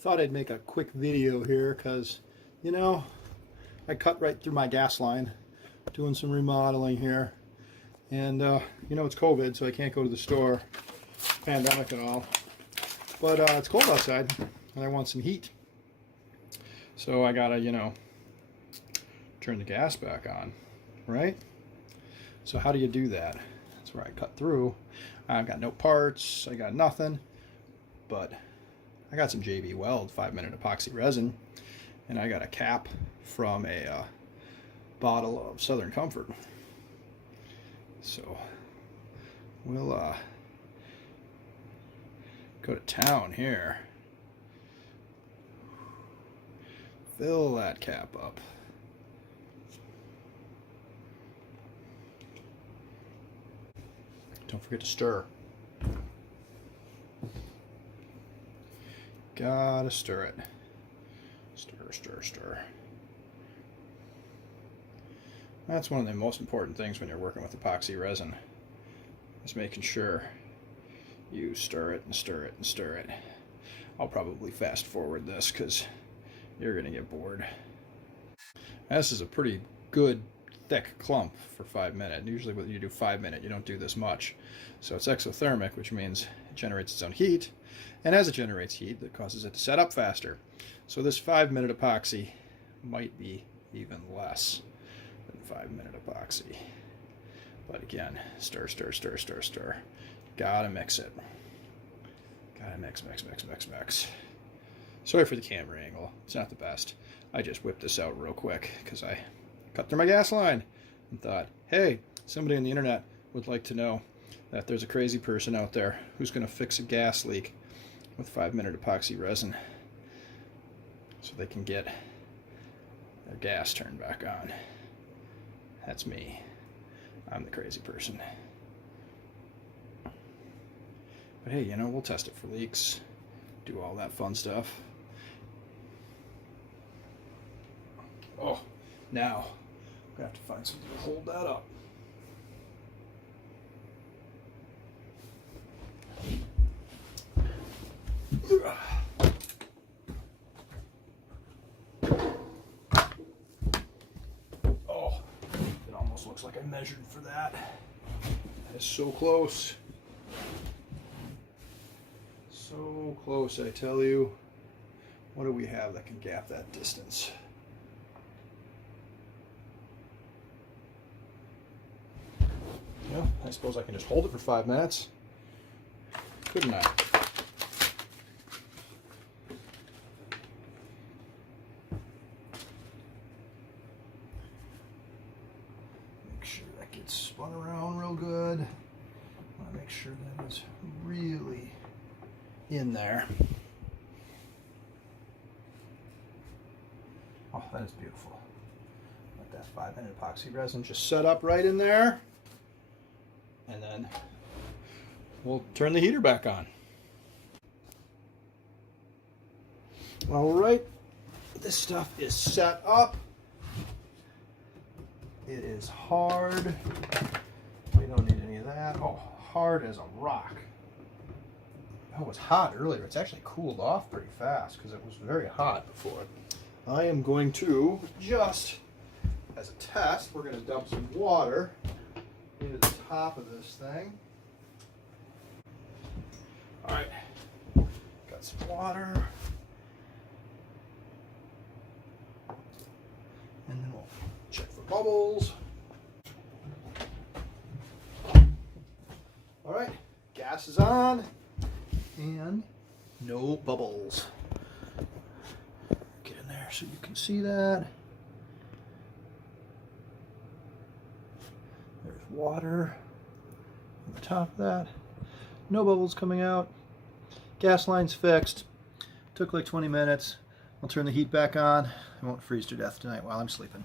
Thought I'd make a quick video here because, you know, I cut right through my gas line doing some remodeling here. And, you know, it's COVID, so I can't go to the store. Pandemic and all. But it's cold outside, and I want some heat. So I gotta, you know, turn the gas back on, right? So how do you do that? That's where I cut through. I've got no parts, I got nothing, but I got some JB Weld 5-minute epoxy resin, and I got a cap from a bottle of Southern Comfort. So we'll go to town here. Fill that cap up. Don't forget to stir. Gotta stir it. Stir, stir, stir. That's one of the most important things when you're working with epoxy resin, is making sure you stir it and stir it and stir it. I'll probably fast forward this because you're going to get bored. This is a pretty good thick clump for 5 minute. Usually when you do 5 minute, you don't do this much. So it's exothermic, which means it generates its own heat. And as it generates heat, that causes it to set up faster. So this 5-minute epoxy might be even less than 5-minute epoxy. But again, stir, stir, stir, stir, stir. Gotta mix it. Gotta mix, mix, mix, mix, mix. Sorry for the camera angle. It's not the best. I just whipped this out real quick because I cut through my gas line and thought, hey, somebody on the internet would like to know that there's a crazy person out there who's going to fix a gas leak with 5-minute epoxy resin so they can get their gas turned back on. That's me. I'm the crazy person. But hey, you know, we'll test it for leaks, do all that fun stuff. Oh, now I'm gonna have to find something to hold that up. Oh, it almost looks like I measured for that. That is so close. So close, I tell you. What do we have that can gap that distance? Yeah, I suppose I can just hold it for 5 minutes. Couldn't I? Make sure that gets spun around real good. I want to make sure that is really in there. Oh, that is beautiful. Let that 5-minute epoxy resin just set up right in there. And then we'll turn the heater back on. All right, this stuff is set up. It is hard. We don't need any of that. Oh, hard as a rock. Oh, it was hot earlier. It's actually cooled off pretty fast because it was very hot before. I am going to just, as a test, we're going to dump some water into the top of this thing. All right, got some water. And then we'll check for bubbles. All right, gas is on and no bubbles. Get in there so you can see that. There's water on the top of that. No bubbles coming out. Gas line's fixed. Took like 20 minutes. I'll turn the heat back on. I won't freeze to death tonight while I'm sleeping.